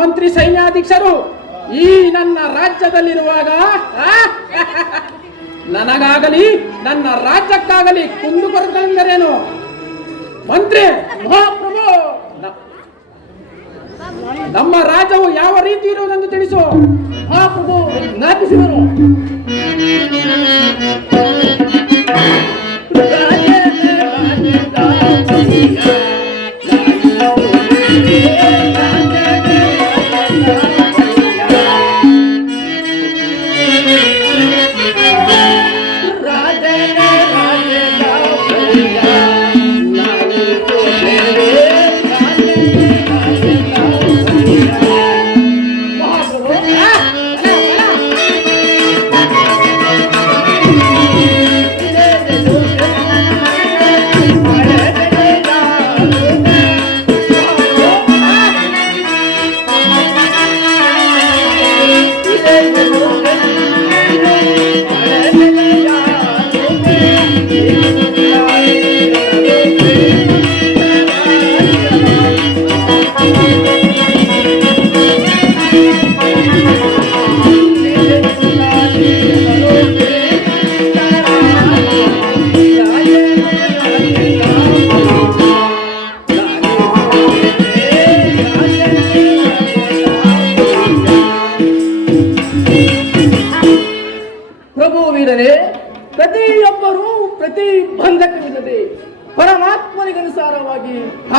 ಮಂತ್ರಿ ಸೈನ್ಯಾಧೀಶರು ಈ ನನ್ನ ರಾಜ್ಯದಲ್ಲಿರುವಾಗ ನನಗಾಗಲಿ ನನ್ನ ರಾಜ್ಯಕ್ಕಾಗಲಿ ಕುಂದುಕೊರತೆಂದರೇನು? ಮಂತ್ರಿ ಮಹಾಪ್ರಭು, ನಮ್ಮ ರಾಜ್ಯವು ಯಾವ ರೀತಿ ಇರುವುದೆಂದು ತಿಳಿಸು. ಮಹಾಪ್ರಭು ಜ್ಞಾಪಿಸಿದರು.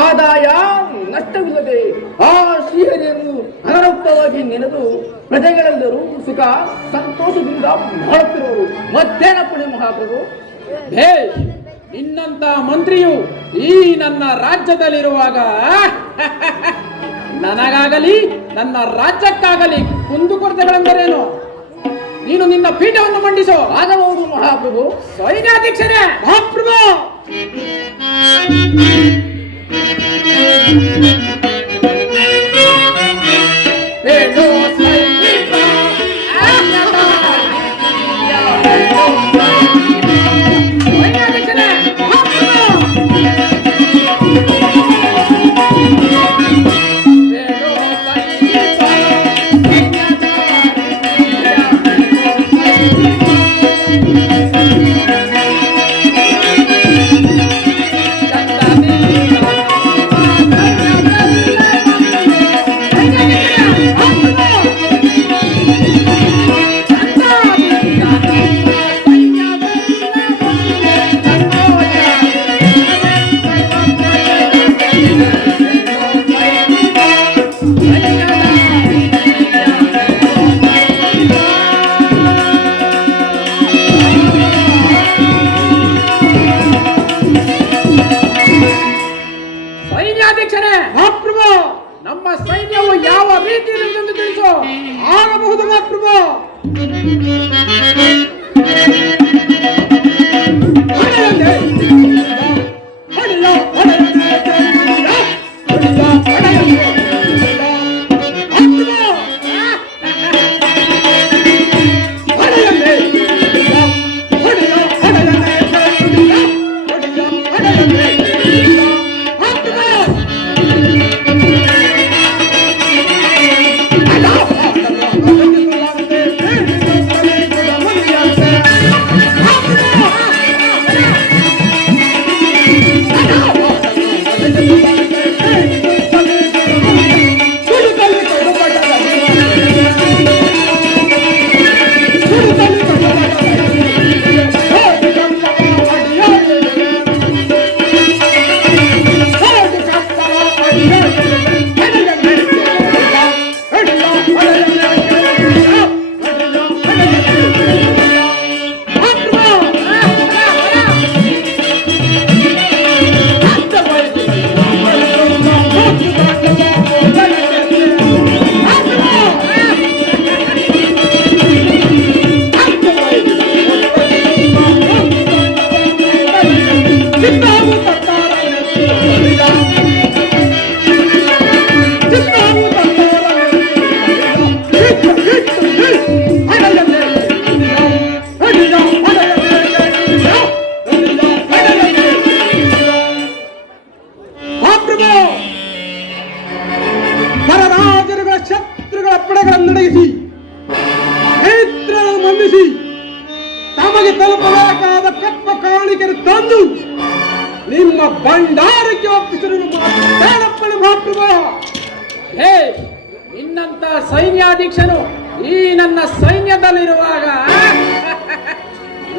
ಆದಾಯ ನಷ್ಟವಿಲ್ಲದೆ ಆ ಶ್ರೀಹರಿಯನ್ನು ಅನರಕ್ತವಾಗಿ ನೆನೆದು ಪ್ರಜೆಗಳೆಲ್ಲರೂ ಸುಖ ಸಂತೋಷದಿಂದ ಬಾಳುತ್ತಿರುವರು. ಮತ್ತೇನಪ್ಪಣೆ ಮಹಾಪ್ರಭು? ಭೇಷ್, ನಿನ್ನಂತ ಮಂತ್ರಿಯು ಈ ನನ್ನ ರಾಜ್ಯದಲ್ಲಿರುವಾಗ ನನಗಾಗಲಿ ನನ್ನ ರಾಜ್ಯಕ್ಕಾಗಲಿ ಕುಂದುಕೊರತೆಗಳೆಂದರೇನು? ನೀನು ನಿನ್ನ ಪೀಠವನ್ನು ಮಂಡಿಸೋ. ಆಗಬಹುದು ಮಹಾಪ್ರಭು. ಸೈನ್ಯಾಧ್ಯಕ್ಷರೇ, ಮಹಾಪ್ರಭು ಹೇಳೋ ಸೈನಿಕ, ಸೈನ್ಯಾಧ್ಯಕ್ಷರೇ, ಸೈನ್ಯಾಧ್ಯಕ್ಷರೇ, ಮಹಾಪ್ರಭು ನಮ್ಮ ಸೈನ್ಯವು ಯಾವ ರೀತಿ ಇರುವುದೆಂದು ತಿಳಿಸು. ಆಗಬಹುದು ಮಹಾಪ್ರಭು. ಪರರಾಜರುಗಳ ಶತ್ರುಗಳ ಪಡೆಗಳನ್ನು ನಡೆಸಿ ನೇತ್ರಗಳನ್ನು ಮಂಡಿಸಿ ತಮಗೆ ತಲುಪಬೇಕಾದ ಕಪ್ಪ ಕಾಣಿಕೆಯನ್ನು ತಂದು ನಿಮ್ಮ ಭಂಡಾರಕ್ಕೆ ಒಪ್ಪಿಸಲು ಮಹಾಪ್ರಭು. ಹೇ, ನಿನ್ನಂತ ಸೈನ್ಯಾಧೀಕ್ಷನು ಈ ನನ್ನ ಸೈನ್ಯದಲ್ಲಿರುವಾಗ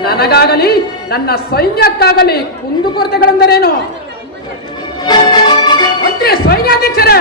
ನನಗಾಗಲಿ ನನ್ನ ಸೈನ್ಯಕ್ಕಾಗಲಿ ಕುಂದುಕೊರತೆಗಳೆಂದರೇನು? ಮಂತ್ರಿ ಸೈನ್ಯಾಧ್ಯಕ್ಷರೇ,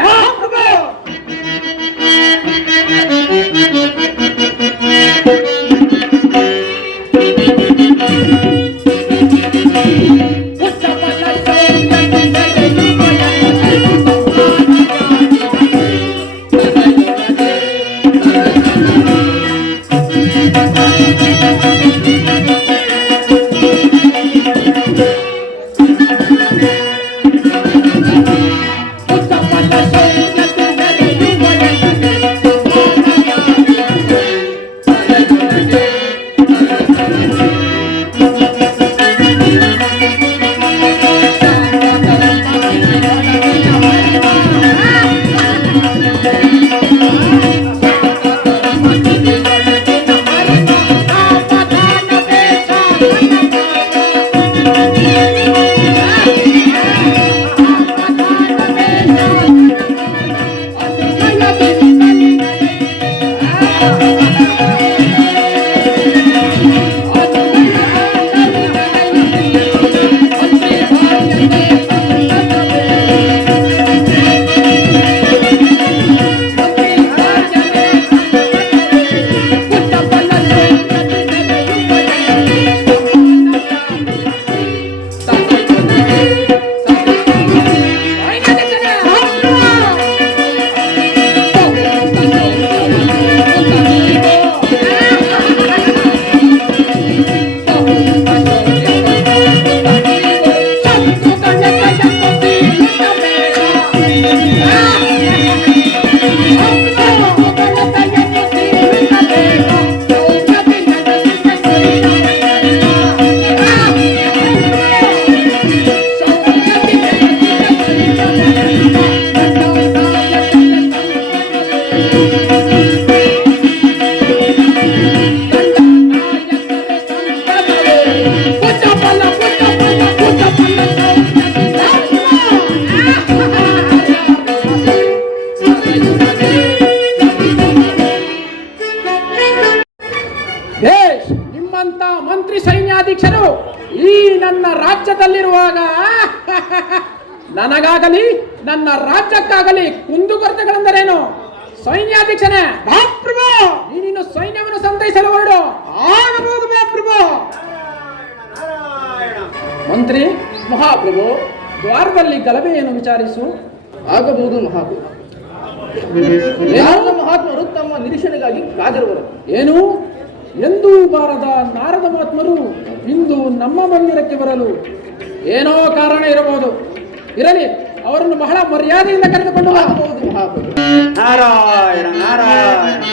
ಭೇಷ್, ನಿಮ್ಮಂತ ಮಂತ್ರಿ ಸೈನ್ಯಾಧೀಕ್ಷರು ಈ ನನ್ನ ರಾಜ್ಯದಲ್ಲಿರುವಾಗ ನನಗಾಗಲಿ ನನ್ನ ರಾಜ್ಯಕ್ಕಾಗಲಿ ಕುಂದುಕೊರತೆಗಳೆಂದರೇನು? ಸೈನ್ಯಾಧೀಕ್ಷನೇ, ಮಹಾಪ್ರಭು ನೀನಿನ್ನು ಸೈನ್ಯವನ್ನು ಸಂತೈಸಲು ಹೊರಡು. ಆಗಬಹುದು ಮಹಾಪ್ರಭು. ಮಂತ್ರಿ, ಮಹಾಪ್ರಭು ದ್ವಾರದಲ್ಲಿ ಗಲಭೆಯನ್ನು ವಿಚಾರಿಸು. ಆಗಬಹುದು ಮಹಾಪ್ರಭು. ನಾರದ ಮಹಾತ್ಮರು ತಮ್ಮ ನಿರೀಕ್ಷಣೆಗಾಗಿ ಕಾದಿರುವರು. ಏನು? ಎಂದೂ ಬಾರದ ನಾರದ ಮಹಾತ್ಮರು ಇಂದು ನಮ್ಮ ಮಂದಿರಕ್ಕೆ ಬರಲು ಏನೋ ಕಾರಣ ಇರಬಹುದು. ಇರಲಿ, ಅವರನ್ನು ಬಹಳ ಮರ್ಯಾದೆಯಿಂದ ಕರೆದುಕೊಂಡು ಬಾ. ಆಗಬಹುದು ಮಹಾಪ್ರಭು. ನಾರಾಯಣ ನಾರಾಯಣ.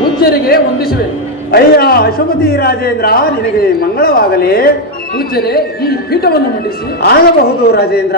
ಪೂಜ್ಯರಿಗೆ ವಂದಿಸುವೆ. ಅಯ್ಯ ಅಶುಭತಿ ರಾಜೇಂದ್ರ, ನಿನಗೆ ಮಂಗಳವಾಗಲಿ. ಪೂಜ್ಯರೇ, ಈ ಪೀಠವನ್ನು ಮಂಡಿಸಿ. ಆಗಬಹುದು ರಾಜೇಂದ್ರ.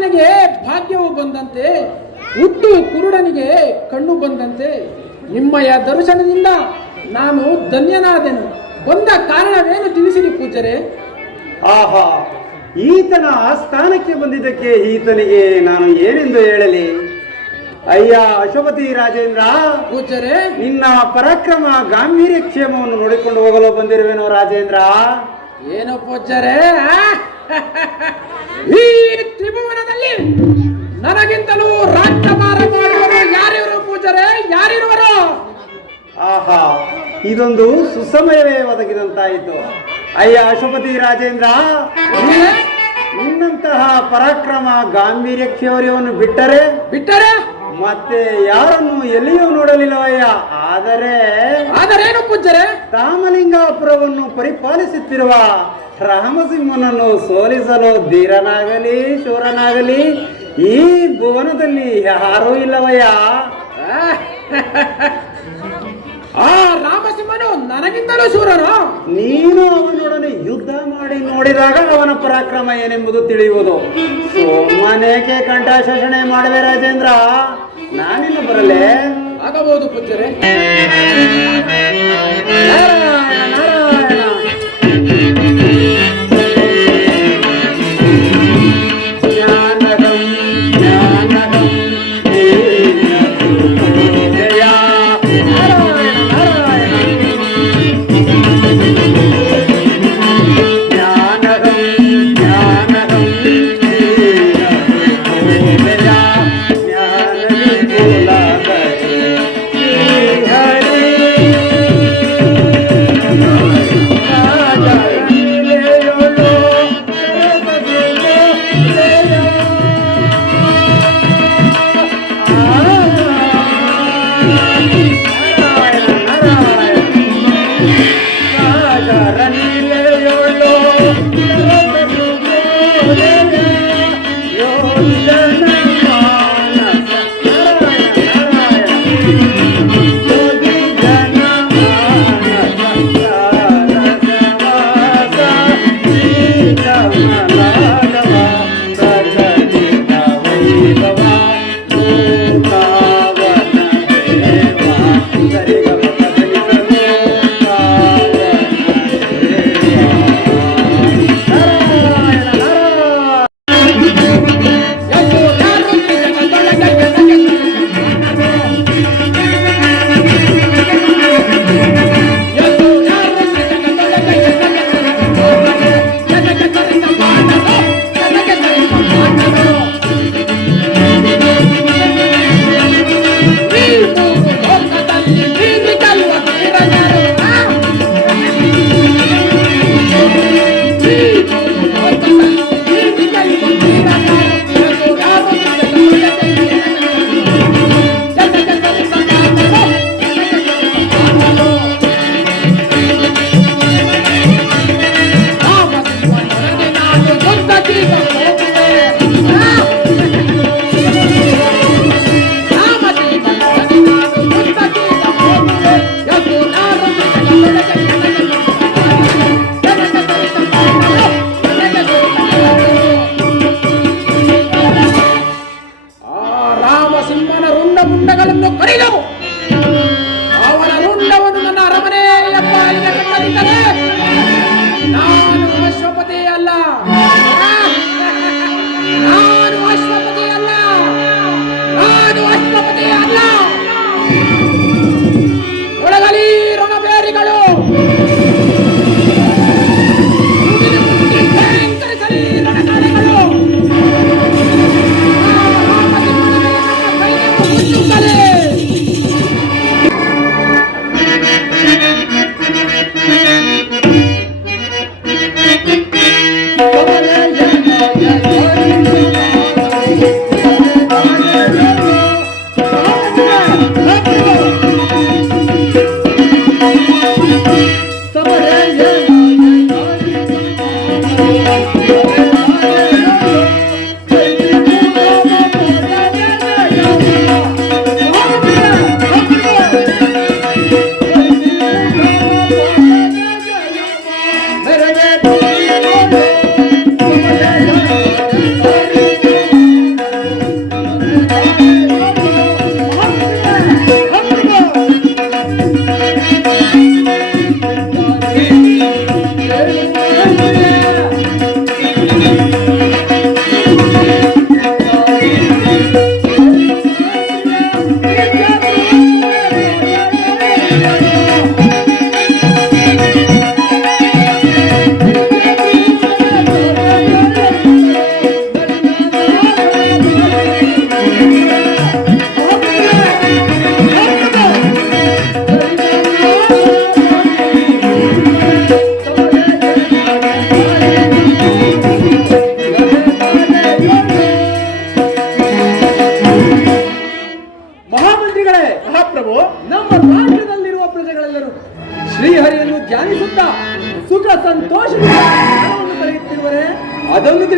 ಅಂಧನಿಗೆ ಭಾಗ್ಯವು ಬಂದಂತೆ, ಹುಟ್ಟು ಕುರುಡನಿಗೆ ಕಣ್ಣು ಬಂದಂತೆ ನಿಮ್ಮಯ ದರ್ಶನದಿಂದ ನಾನು ಧನ್ಯನಾದೆನು. ಬಂದ ಕಾರಣವೇನು ತಿಳಿಸಿರಿ ಪೂಜ್ಯರೇ. ಆಹಾ, ಈತನ ಆಸ್ಥಾನಕ್ಕೆ ಬಂದಿದ್ದಕ್ಕೆ ಈತನಿಗೆ ನಾನು ಏನೆಂದು ಹೇಳಲಿ? ಅಯ್ಯ ಅಶೋಪತಿ ರಾಜೇಂದ್ರ, ಪೂಜ್ಯರೇ, ನಿನ್ನ ಪರಾಕ್ರಮ ಗಾಂಭೀರ್ಯ ಕ್ಷೇಮವನ್ನು ನೋಡಿಕೊಂಡು ಹೋಗಲು ಬಂದಿರುವೆನೋ ರಾಜೇಂದ್ರ? ಏನು ಪೂಜ್ಯರೇ, ಈ ತ್ರಿಭುವನದಲ್ಲಿ ನನಗಿಂತಲೂ ರಾಜ್ಯಭಾರ ಮಾಡುವರು ಯಾರಿವರು ಪೂಜ್ಯರೇ? ಯಾರಿರುವರು? ಆಹಾ, ಇದೊಂದು ಸುಸಮಯವೇ ಒದಗಿದಂತಾಯಿತು. ಅಯ್ಯ ಅಶೋಪತಿ ರಾಜೇಂದ್ರ, ನಿನ್ನಂತಹ ಪರಾಕ್ರಮ ಗಾಂಭೀರ್ಯ ಶೌರ್ಯವನ್ನು ಬಿಟ್ಟರೆ ಮತ್ತೆ ಯಾರನ್ನು ಎಲ್ಲಿಯೂ ನೋಡಲಿಲ್ಲವಯ್ಯ. ಆದರೇನು ಪೂಜ್ಯರೇ? ರಾಮಲಿಂಗಾಪುರವನ್ನು ಪರಿಪಾಲಿಸುತ್ತಿರುವ ರಾಮಸಿಂಹನನ್ನು ಸೋಲಿಸಲು ಧೀರನಾಗಲಿ ಶೂರನಾಗಲಿ ಈ ಭುವನದಲ್ಲಿ ಯಾರೂ ಇಲ್ಲವಯ್ಯ. ಆ ರಾಮಸಿಂಹನು ನನಗಿಂತಲೂ ಶೂರನು. ನೀನು ಅವನೊಡನೆ ಯುದ್ಧ ಮಾಡಿ ನೋಡಿದಾಗ ಅವನ ಪರಾಕ್ರಮ ಏನೆಂಬುದು ತಿಳಿಯುವುದು. ಸುಮ್ಮನೇಕೆ ಕಂಠಾಶೋಷಣೆ ಮಾಡುವೆ ರಾಜೇಂದ್ರ? ನಾನಿನ್ನು ಬರಲೇ? ಆಗಬಹುದು ಪೂಜ್ಯರೇ. ನಾರಾಯಣ ನಾರಾಯಣ. ಜ್ಞಾನಗಂ ಜ್ಞಾನಗಂ ಜಯ ನಾರಾಯಣ ನಾರಾಯಣ. ಜ್ಞಾನಗಂ ಜ್ಞಾನಗಂ ಜಯ ಮುಂಡಗಳನ್ನು ಕಡಿದವು. ಅವನ ರುಂಡವನ್ನು ನನ್ನ ಅರಮನೆಯ ಪಾಲಿಗೆ ಕಟ್ಟದಿದ್ದರೆ ನಾನು ಅಶ್ವಪತಿ ಅಲ್ಲ.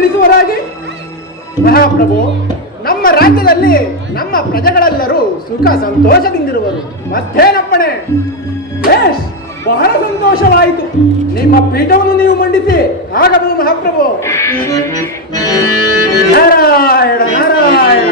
ತಿಳಿಸುವರಾಗಿ. ಮಹಾಪ್ರಭು, ನಮ್ಮ ರಾಜ್ಯದಲ್ಲಿ ನಮ್ಮ ಪ್ರಜೆಗಳೆಲ್ಲರೂ ಸುಖ ಸಂತೋಷದಿಂದಿರುವರು. ಮತ್ತೇನಪ್ಪಣೆ? ಬೇಷ್, ಬಹಳ ಸಂತೋಷವಾಯಿತು. ನಿಮ್ಮ ಪೀಠವನ್ನು ನೀವು ಮಂಡಿಸಿ. ಆಗಬಹುದು ಮಹಾಪ್ರಭು. ನಾರಾಯಣ ನಾರಾಯಣ.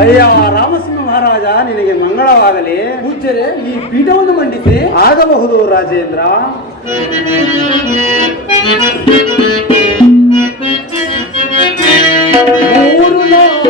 ಅಯ್ಯ ರಾಮಸಿಂಹ ಮಹಾರಾಜ, ನಿನಗೆ ಮಂಗಳವಾಗಲಿ. ಪೂಜ್ಯರೇ, ಈ ಪೀಠವನ್ನು ಮಂಡಿಸಿ. ಆಗಬಹುದು ರಾಜೇಂದ್ರ. ಮೂರು ಲೋಕ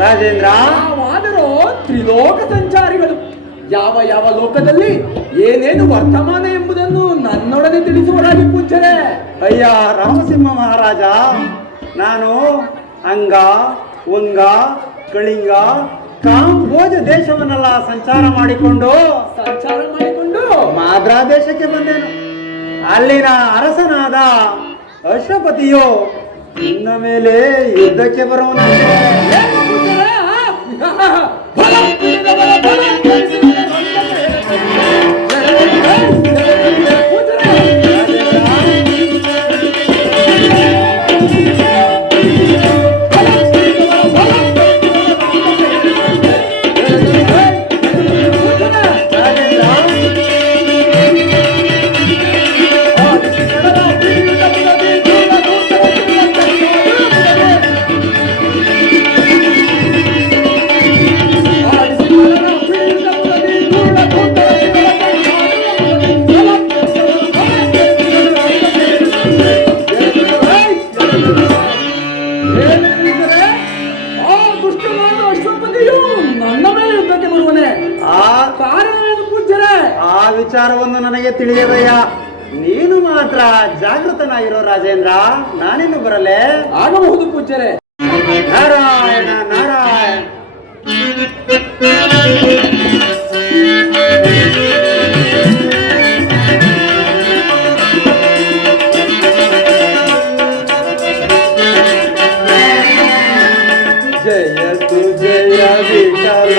ರಾಜೇಂದ್ರ, ನಾವಾದರೂ ತ್ರಿಲೋಕ ಸಂಚಾರಿಗಳು. ಯಾವ ಯಾವ ಲೋಕದಲ್ಲಿ ಏನೇನು ವರ್ತಮಾನ ಎಂಬುದನ್ನು ನನ್ನೊಡನೆ ತಿಳಿಸುವರಾಗಿ ಪೂಜ್ಯರೇ. ಅಯ್ಯ ರಾಮಸಿಂಹ ಮಹಾರಾಜ, ನಾನು ಅಂಗ, ವಂಗ, ಕಳಿಂಗ, ಕಾಂಬೋಜ ದೇಶವನ್ನೆಲ್ಲ ಸಂಚಾರ ಮಾಡಿಕೊಂಡು ಮಾದ್ರಾ ದೇಶಕ್ಕೆ ಬಂದೆನು. ಅಲ್ಲಿನ ಅರಸನಾದ ಅಶ್ವಪತಿಯು ಇನ್ನ ಮೇಲೆ ಯುದ್ಧಕ್ಕೆ ಬರುವನಂತೆ. ವಿಚಾರವನ್ನು ನನಗೆ ತಿಳಿಯದಯ್ಯ. ನೀನು ಮಾತ್ರ ಜಾಗೃತನಾಗಿರೋ ರಾಜೇಂದ್ರ, ನಾನೇನು ಬರಲೇ? ಆಗಬಹುದು ಪೂಜ್ಯರೇ. ನಾರಾಯಣ ನಾರಾಯಣ. ಜಯತು ಜಯ ವಿಠಲ,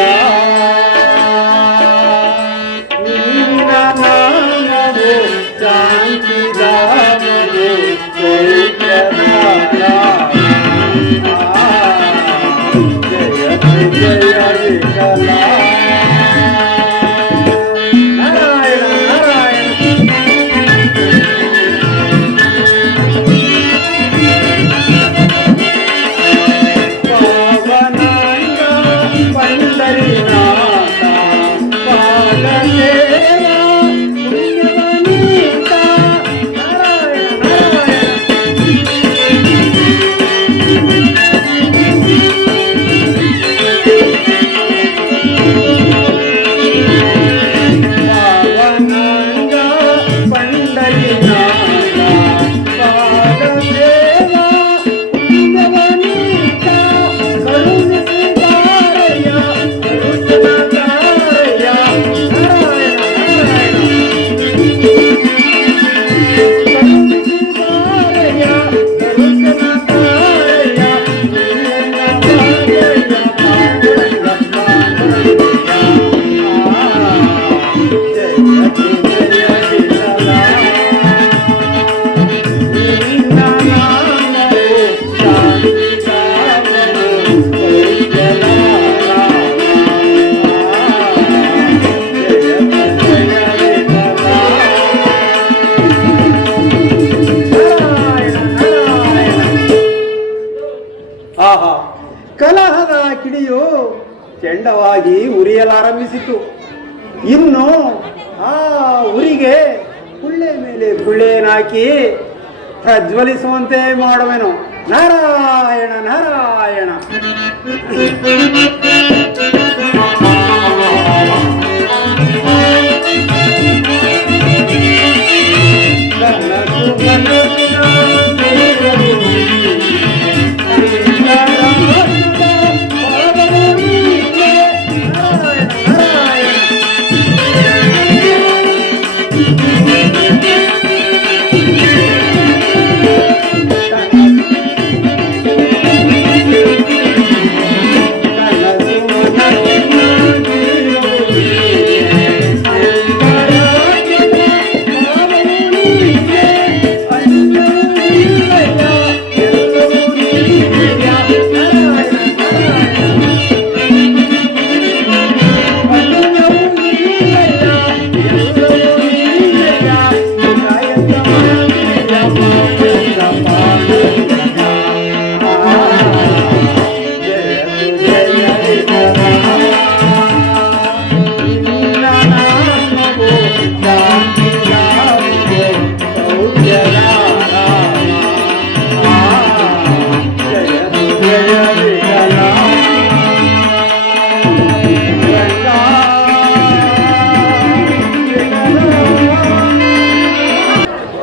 ಕಲಹದ ಕಿಡಿಯು ಕೆಂಡವಾಗಿ ಉರಿಯಲಾರಂಭಿಸಿತು. ಇನ್ನು ಆ ಉರಿಗೆ ಕುಳ್ಳೆ ಮೇಲೆ ಕುಳ್ಳೆಯನ್ನಾಕಿ ಪ್ರಜ್ವಲಿಸುವಂತೆ ಮಾಡುವೆನು. ನಾರಾಯಣ ನಾರಾಯಣ.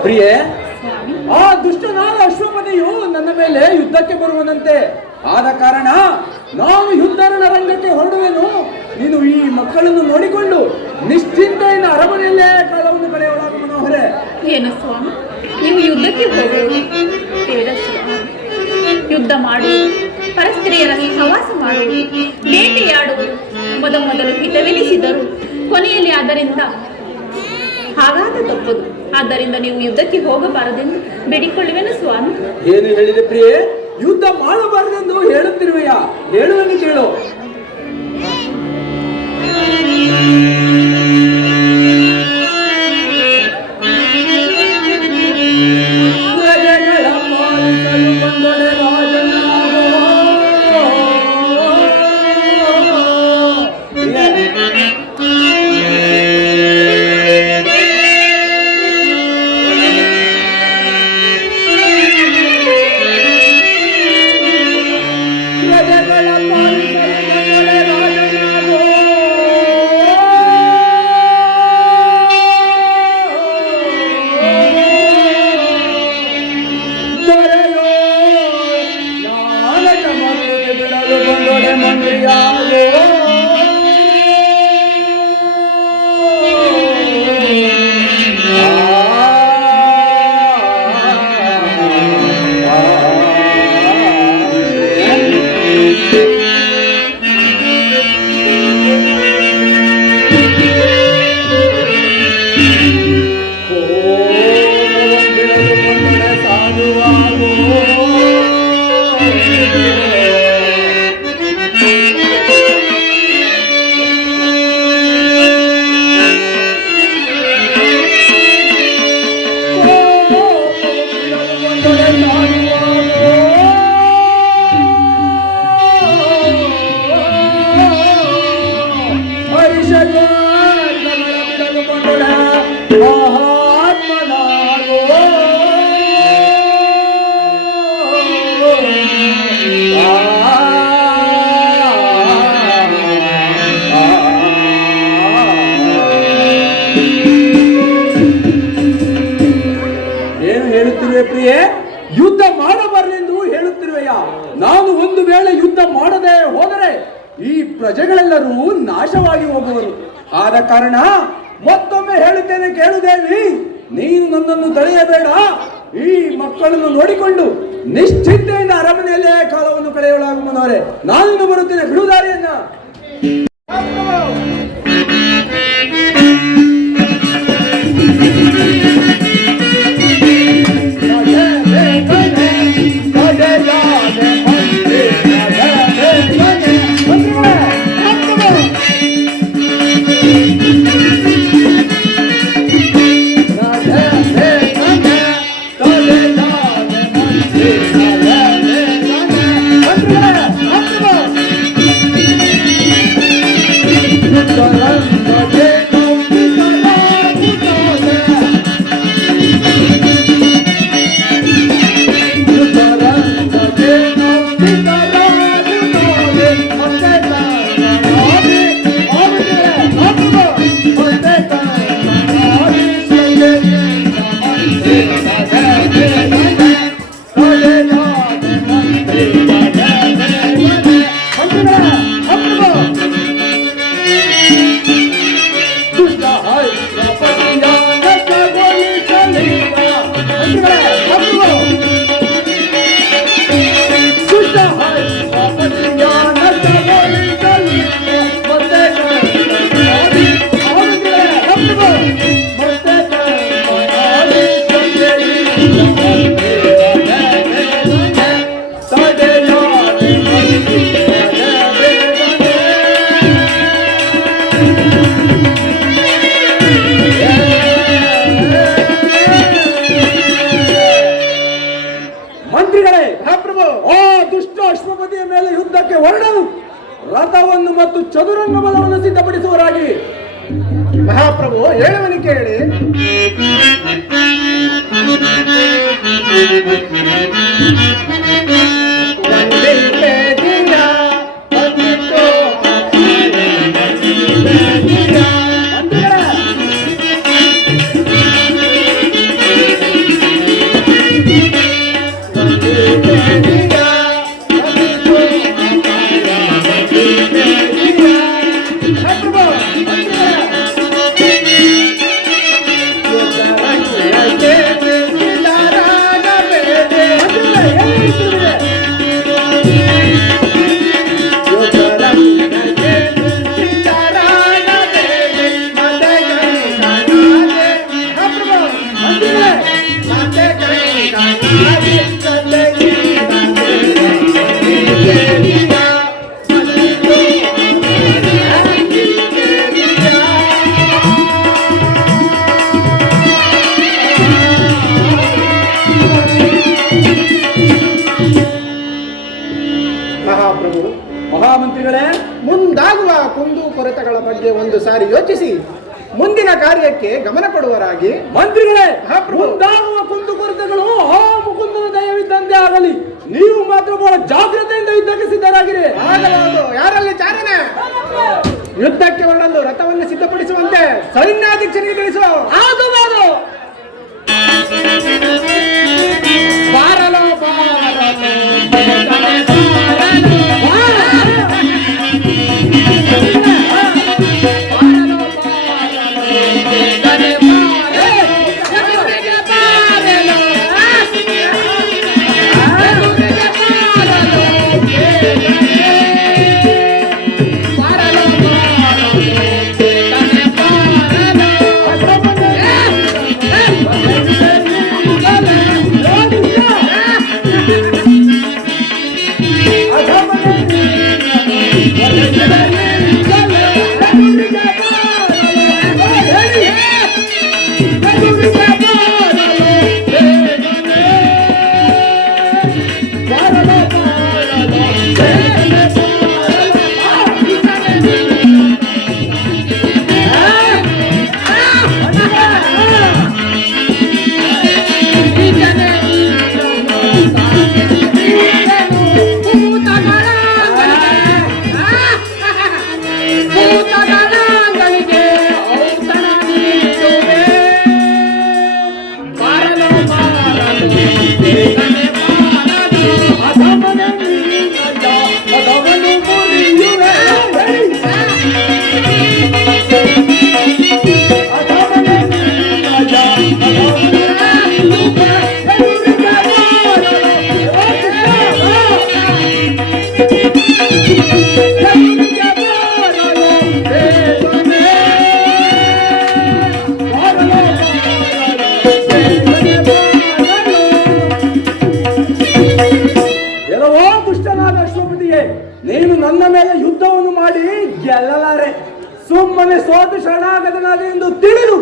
ಪ್ರಿಯೆ, ಆ ದುಷ್ಟನಾದ ಅಶ್ವಪತಿಯು ನನ್ನ ಮೇಲೆ ಯುದ್ಧಕ್ಕೆ ಬರುವನಂತೆ. ಆದ ಕಾರಣ ನಾನು ಯುದ್ಧದ ರಂಗಕ್ಕೆ ಹೊರಡುವೆನು. ನೀನು ಈ ಮಕ್ಕಳನ್ನು ನೋಡಿಕೊಂಡು ನಿಶ್ಚಿಂತೆಯಿಂದ ಅರಮನೆಯಲ್ಲೇ ಕಾಲವನ್ನು ಕಳೆಯುವ ಮನೋಹರೆ. ಏನು ಸ್ವಾಮಿ, ನೀವು ಯುದ್ಧಕ್ಕೆ ಹೋಗುವುದು ಬೇಡ ಸ್ವಾಮಿ. ಯುದ್ಧ ಮಾಡುವುದು, ಪರಸ್ತ್ರೀಯರ ಸಹವಾಸ ಮಾಡುವುದು, ಬೇಟೆಯಾಡುವುದು ಮೊದಲು ಹಿತವೆನಿಸಿದರು ಕೊನೆಯಲ್ಲಿ ಅದರಿಂದ ಹಾಗಾದ ತಪ್ಪದು. ಆದ್ದರಿಂದ ನೀವು ಯುದ್ಧಕ್ಕೆ ಹೋಗಬಾರದೆಂದು ಬೇಡಿಕೊಳ್ಳುವೆನು ಸ್ವಾಮಿ. ಏನು ಹೇಳಿದೆ ಪ್ರಿಯೆ? ಯುದ್ಧ ಮಾಡಬಾರದೆಂದು ಹೇಳುತ್ತಿರುವೆಯಾ? ಹೇಳುವೆನು ಕೇಳು. ಪ್ರಿಯೆ, ಯುದ್ಧ ಮಾಡಬಾರದೆಂದು ಹೇಳುತ್ತಿರುವೆಯಾ? ನಾನು ಒಂದು ವೇಳೆ ಯುದ್ಧ ಮಾಡದೆ ಹೋದರೆ ಈ ಪ್ರಜೆಗಳೆಲ್ಲರೂ ನಾಶವಾಗಿ ಹೋಗುವರು. ಆದ ಕಾರಣ ಮತ್ತೊಮ್ಮೆ ಹೇಳುತ್ತೇನೆ, ಕೇಳುದೇವಿ, ನೀನು ನನ್ನನ್ನು ತಡೆಯಬೇಡ. ಈ ಮಕ್ಕಳನ್ನು ನೋಡಿಕೊಂಡು ನಿಶ್ಚಿಂತೆಯಿಂದ ಅರಮನೆಯಲ್ಲೇ ಕಾಲವನ್ನು ಕಳೆಯಲಾಗುವನವರೇ. ನಾನಿನ್ನು ಬರುತ್ತೇನೆ, ಬಿಡುದಾರಿಯನ್ನ. ಮತ್ತು ಚದುರಂಗ ಬಲವನ್ನು ಸಿದ್ಧಪಡಿಸುವರಾಗಿ. ಮಹಾಪ್ರಭು ಹೇಳುವನು ಕೇಳಿ. ಮಹಾಪ್ರಭು, ಮಹಾಮಂತ್ರಿಗಳೇ, ಮುಂದಾಗುವ ಕುಂದು ಕೊರತೆಗಳ ಬಗ್ಗೆ ಒಂದು ಸಾರಿ ಯೋಚಿಸಿ ಮುಂದಿನ ಕಾರ್ಯಕ್ಕೆ ಗಮನ ಕೊಡುವರಾಗಿ. ಮಂತ್ರಿಗಳೇ, ಮಹಾಪ್ರಭು. ಮುಂದಾಗುವ ಕುಂದುಕೊರತೆಗಳು ಆ ಮುಕುಂದನ ದಯವಿದ್ದಂತೆ ಆಗಲಿ. ನೀವು ಮಾತ್ರ ಬಹಳ ಜಾಗ್ರತೆಯಿಂದ ಯುದ್ಧಕ್ಕೆ ಸಿದ್ಧರಾಗಿರಿ. ಆಗಬಹುದು. ಯಾರಲ್ಲಿ ಚಾಲನೆ? ಯುದ್ಧಕ್ಕೆ ಹೊರಡಲು ರಥವನ್ನು ಸಿದ್ಧಪಡಿಸುವಂತೆ ಸೈನ್ಯಾಧ್ಯಕ್ಷರಿಗೆ ತಿಳಿಸು. ಆಗಬಹುದು. ಬಾರಲೋ ಬಾರಲೋ ನೀನು ನನ್ನ ಮೇಲೆ ಯುದ್ಧವನ್ನು ಮಾಡಿ ಗೆಲ್ಲಲಾರೆ. ಸುಮ್ಮನೆ ಸೋತು ಶರಣಾಗತನಾದ ಎಂದು ತಿಳಿದು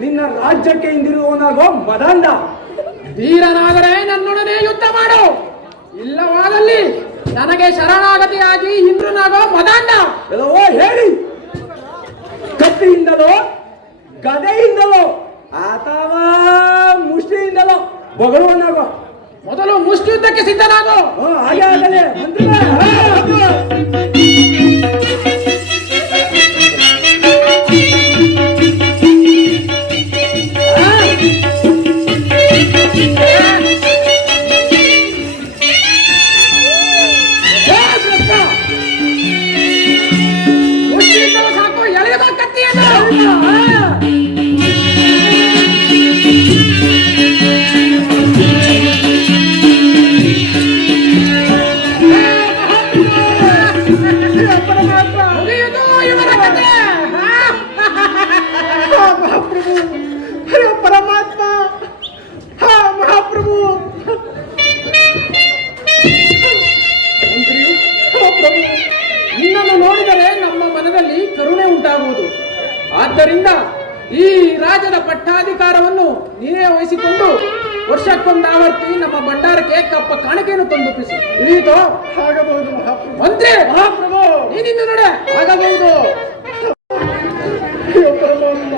ನಿನ್ನ ರಾಜ್ಯಕ್ಕೆ ಹಿಂದಿರುವವನಾಗೋ ಮದಾಂಧ. ಧೀರನಾದರೆ ನನ್ನೊಡನೆ ಯುದ್ಧ ಮಾಡು, ಇಲ್ಲವಾದಲ್ಲಿ ನನಗೆ ಶರಣಾಗತಿಯಾಗಿ ಇಂದ್ರನಾಗೋ ಮದಾಂಧ. ಎಲ್ಲವೋ ಹೇಳಿ, ಕತ್ತಿಯಿಂದಲೋ ಗದೆಯಿಂದಲೋ ಅಥವಾ ಮುಷ್ಟಿಯಿಂದಲೋ ಬಗಳುವನಾಗೋ. ಮೊದಲು ಮುಷ್ಟಿ ಯುದ್ಧಕ್ಕೆ ಸಿದ್ಧನಾಗೋ. ಹಾಗೆ ಆಗಲೇ ಸಾಕು, ಎಳೆಯೋ ಕತ್ತಿಯನ್ನು. ಪರಮಾತ್ಮ, ಹಾ ಮಹಾಪ್ರಭು. ನಿನ್ನನ್ನು ನೋಡಿದರೆ ನಮ್ಮ ಮನದಲ್ಲಿ ಕರುಣೆ ಉಂಟಾಗುವುದು. ಆದ್ದರಿಂದ ಈ ರಾಜ್ಯದ ಪಟ್ಟಾಧಿಕಾರವನ್ನು ನೀವೇ ವಹಿಸಿಕೊಂಡು ವರ್ಷಕ್ಕೊಂದಾವರ್ತಿ ನಮ್ಮ ಭಂಡಾರಕ್ಕೆ ಕಪ್ಪ ಕಾಣಿಕೆಯನ್ನು ತಂದುಪಿಸಿ ಇಳಿಯಿತೋ. ಆಗಬಹುದು ಮಹಾಪ್ರಭು. ಮಂತ್ರಿ ಮಹಾಪ್ರಭು ನೀನಿಂದು ನಡೆ. ಆಗಬಹುದು. ಅಯ್ಯೋ ಪರಮಾತ್ಮ.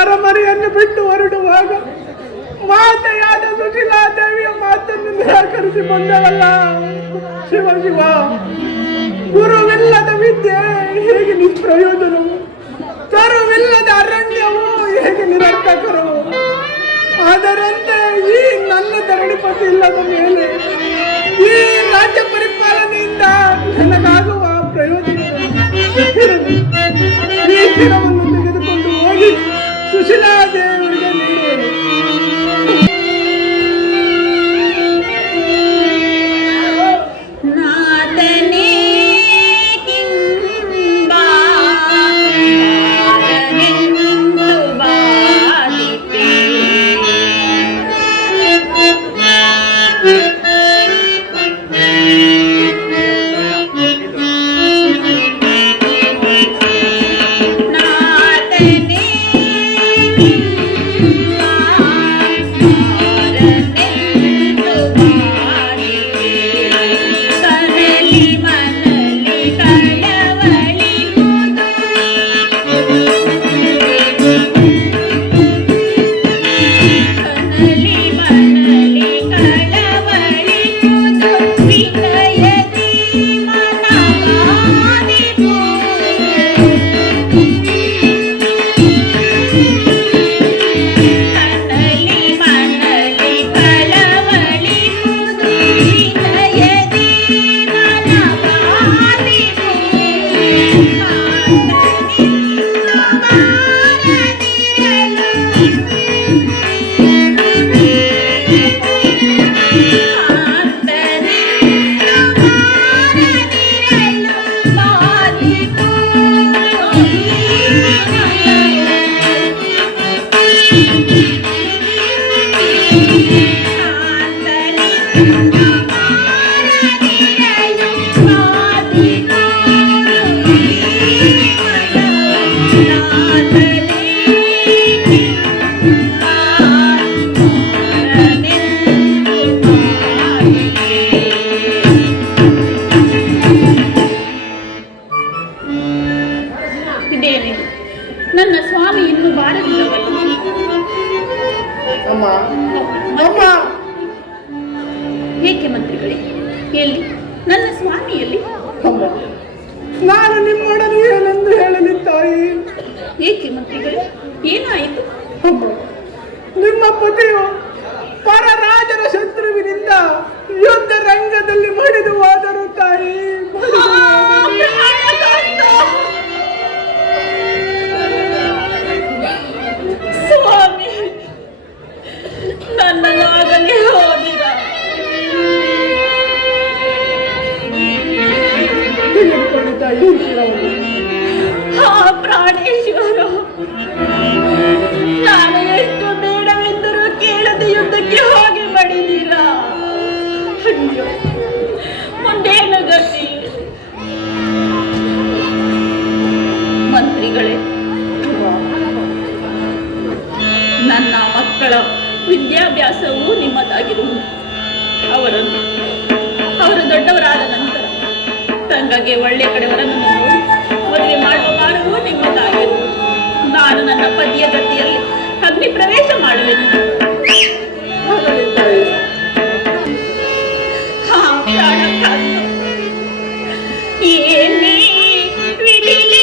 ಅರಮನೆಯನ್ನು ಬಿಟ್ಟು ಹೊರಡುವಾಗ ಮಾತೆಯಾದ ಸುಶೀಲಾ ದೇವಿಯ ಮಾತನ್ನು ನಿರಾಕರಿಸಿ ಬಂದವಲ್ಲ. ಶಿವ ಶಿವ, ಗುರುವಿಲ್ಲದ ವಿದ್ಯೆ ಹೇಗೆ ನಿಷ್ಪ್ರಯೋಜನವು, ತರುವಿಲ್ಲದ ಅರಣ್ಯವು ಹೇಗೆ ನಿರರ್ಥಕರು. ಅದರಂತೆ ಈ ನನ್ನ ಧರಣಿಪತಿ ಇಲ್ಲದ ಮೇಲೆ ಈ ರಾಜ್ಯ ಪರಿಪಾಲನೆಯಿಂದ ನನಗಾಗುವ ಪ್ರಯೋಜನ ಈ ಸ್ಥಿರವನ್ನು ತೆಗೆದುಕೊಂಡು ಹೋಗಿ ಸುಶೀಲಾ ದೇವರಿಗೆ ನೀಡುವೆನು. ನಾದನೇ ಕಿಂಬಾ ನಿಂತು ಬಾಲಿಪೆ ನಾದನೇ ಇದೇನಿದು? ನನ್ನ ಸ್ವಾಮಿ ಇನ್ನೂ ಬಾರಲಿಲ್ಲವಲ್ಲ? ಅಮ್ಮ ಅಮ್ಮ, ಏಕೆ ಮಂತ್ರಿಗಳೇ? ಎಲ್ಲಿ ನನ್ನ ಸ್ವಾಮಿ ಎಲ್ಲಿ? ಅಮ್ಮ, ನಾನು ನಿಮ್ಮೊಡನೆ ಏನೆಂದು ಹೇಳಲಿ ತಾಯಿ? ಏಕೆ ಮಂತ್ರಿಗಳೇ, ಏನಾಯಿತು? ಅಮ್ಮ, ನಿಮ್ಮ ಪತಿಯು ಪರರಾಜರ ಶತ್ರುವಿನಿಂದ ಯುದ್ಧ ರಂಗದಲ್ಲಿ ಮಡಿದು ಹೋದರು ತಾಯಿ, ಮಡಿದು ಹೋದರು. ಸ್ವಾಮಿ, ನನ್ನನ್ನಾಗಲೇ ಹೋದಿರ. ತೆಗೆದುಕೊಂಡು ತಾಯಿ ಶಿರವನ್ನು. ಪ್ರಾಣೇಶ್ವರು, ನಾನು ಎಷ್ಟು ಬೇಡವೆಂದು ರಂಗಗೆ ಒಳ್ಳೆ ಕಡೆಯವರನ್ನು ನೋಡಿ ಮದುವೆ ಮಾಡುವ ಭಾರವೂ ನಿಮ್ಮದಾಗಿರುವುದು. ನಾನು ನನ್ನ ಪತಿಯ ಜೊತೆಯಲ್ಲಿ ಅಗ್ನಿ ಪ್ರವೇಶ ಮಾಡುವೆನು. ಹಾ ಪ್ರಾಣಕ್ಕಾಗ್ತು. ಏನೇ ವಿಧಿಲಿ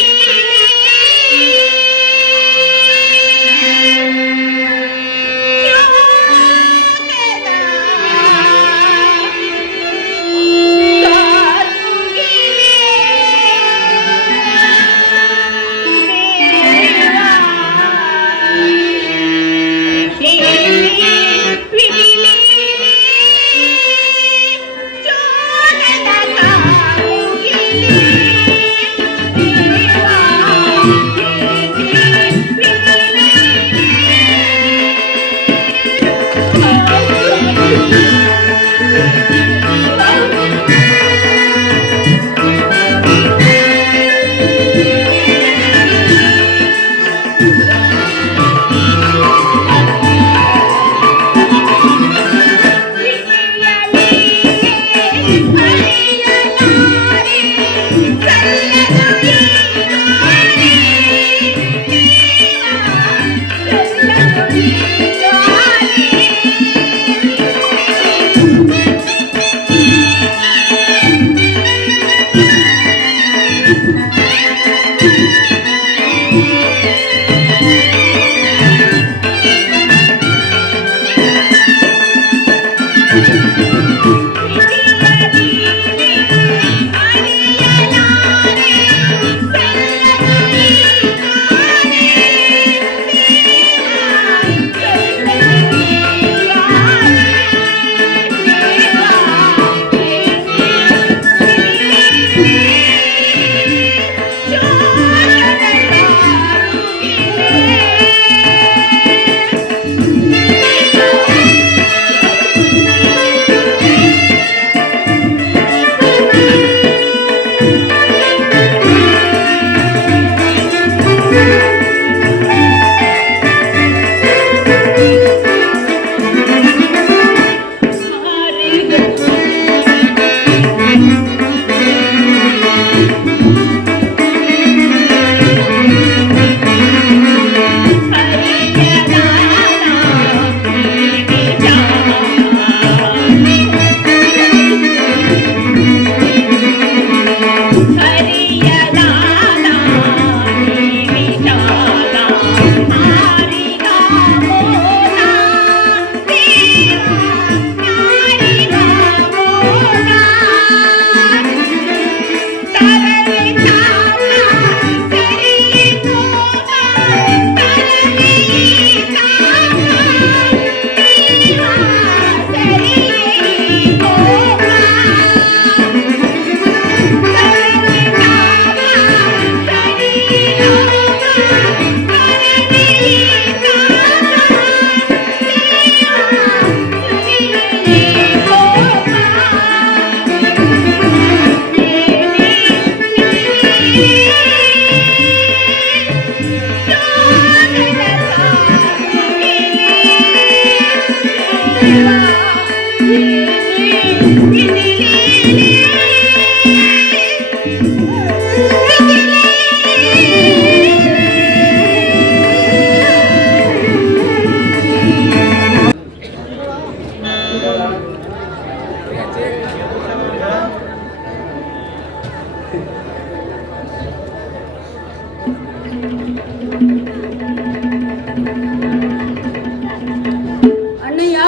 ಅಣ್ಣಯ್ಯ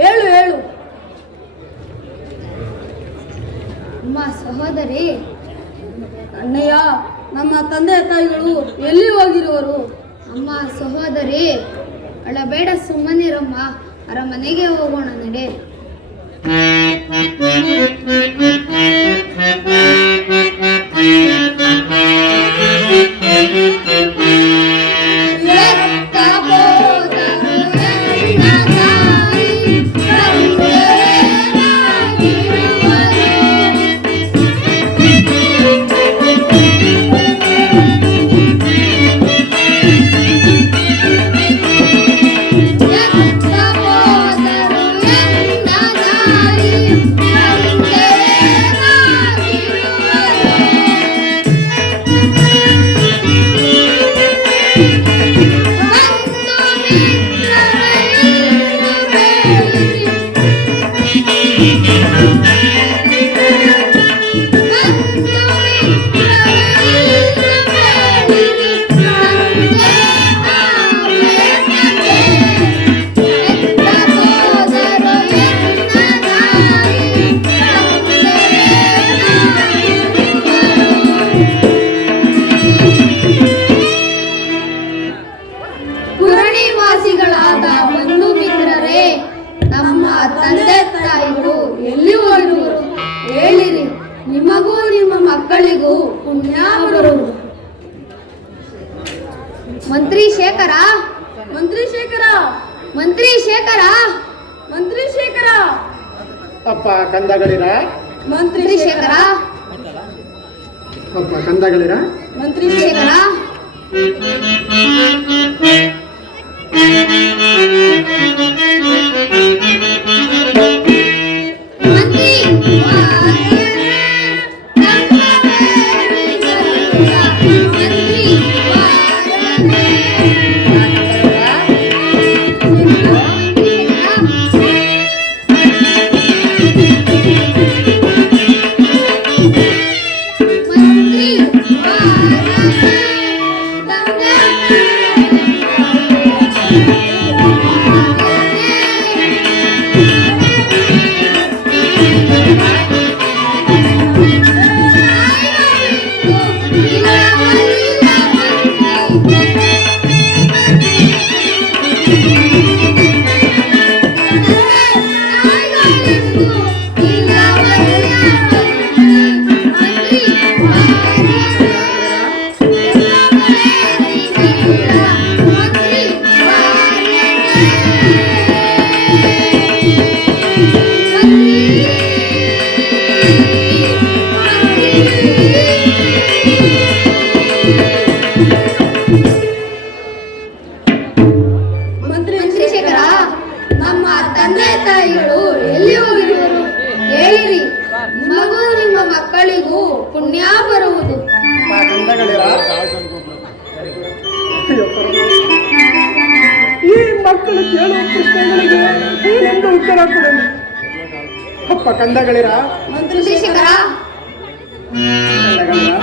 ಹೇಳು ಹೇಳು. ಅಮ್ಮ ಸಹೋದರಿ, ಅಣ್ಣಯ್ಯ, ನಮ್ಮ ತಂದೆ ತಾಯಿಗಳು ಎಲ್ಲಿ ಹೋಗಿರುವರು? ಅಮ್ಮ ಸಹೋದರಿ, ಅಳಬೇಡ, ಸುಮ್ಮನಿರಮ್ಮ. ಅರಮನೆಗೆ ಹೋಗೋಣ ನಡೆ. ಪುಣ್ಯ ಬರುವುದು. ಮಂತ್ರಿ ಶೇಖರ, ಮಂತ್ರಿ ಶೇಖರ, ಮಂತ್ರಿ ಶೇಖರ, ಮಂತ್ರಿ ಶೇಖರ, ಅಪ್ಪ ಕಂದಗಳಿರ, ಮಂತ್ರಿ ಮಂತ್ರಿ ಶೇಖರ, ಶೇಖರ, ಅಪ್ಪ ಕಂದಗಳಿರ, ಮಂತ್ರಿ ಶೇಖರ. ಮಂತ್ರಿ ಮಂತ್ರಿ ಶೇಖರ, ನಮ್ಮ ತಂದೆ ತಾಯಿಗಳು ಎಲ್ಲಿ ಹೋಗಿರುವರು ಹೇಳಿರಿ, ನಿಮಗೂ ನಿಮ್ಮ ಮಕ್ಕಳಿಗೂ ಪುಣ್ಯ ಬರುವುದು. ಅಪ್ಪ ಕಂದಗಳಿರ, ಈ ಮಕ್ಕಳು ಕೇಳುವ ಪ್ರಶ್ನೆಗಳಿಗೆ ಏನೆಂದು ಉತ್ತರ ಕೊಡಲಿ? ಅಪ್ಪ ಕಂದಗಳಿರ, ಮಂತ್ರಿ ಶೇಖರ, ಕಂದಗಳಿರ,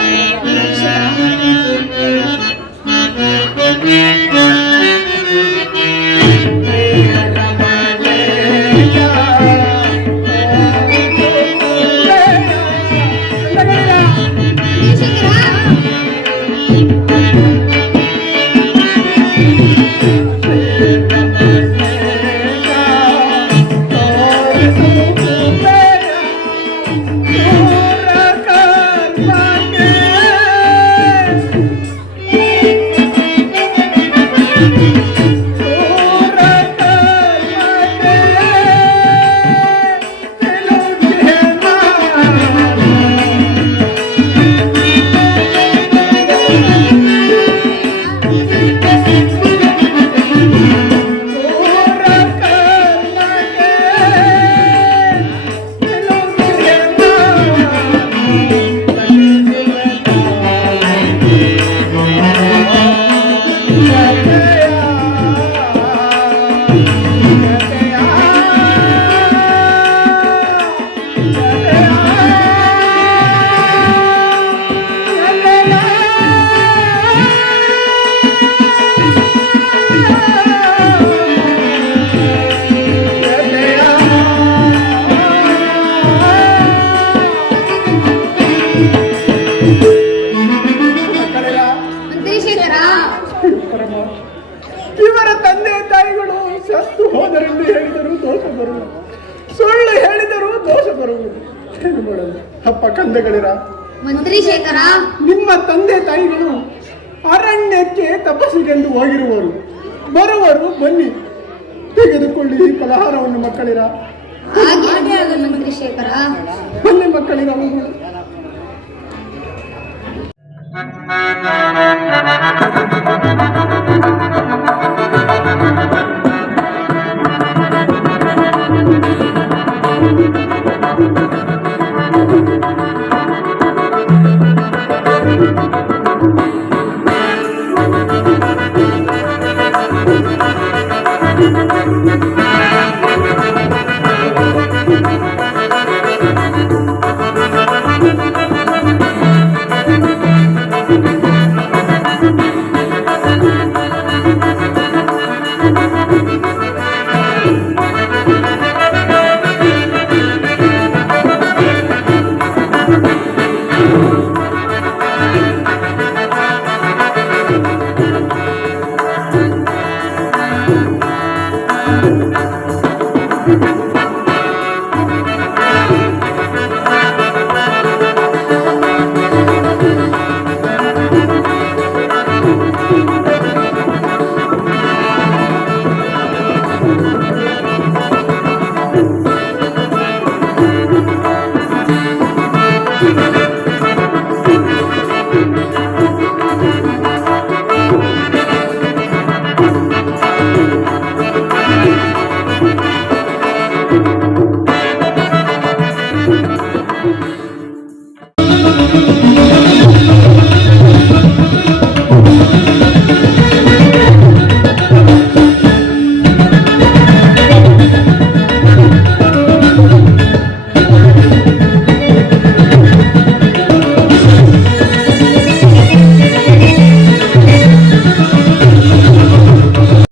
ಮಂತ್ರಿ ಶೇಖರ, ಇವರ ತಂದೆ ತಾಯಿಗಳು ಸತ್ತು ಹೋದರೆಂದು ಹೇಳಿದರೂ ದೋಷ ಬರುವುದು, ಸುಳ್ಳು ಹೇಳಿದರೂ ದೋಷ ಬರುವುದು. ಏನು ಮಾಡೋದು? ಅಪ್ಪ ಕಂದಗಳಿರ, ಮಂತ್ರಿ ಶೇಖರ, ನಿಮ್ಮ ತಂದೆ ತಾಯಿಗಳು ಅರಣ್ಯಕ್ಕೆ ತಪಸ್ಸಿಗೆಂದು ಹೋಗಿರುವರು, ಬರುವರು, ಬನ್ನಿ ತೆಗೆದುಕೊಳ್ಳಿ ಈ ಫಲಹಾರವನ್ನು ಮಕ್ಕಳಿರ. ಹಾಗೆ ಆಗಲಿ ಮಂತ್ರಿ ಶೇಖರ. ಬನ್ನಿ ಮಕ್ಕಳಿರ, ಹೋಗೋಣ.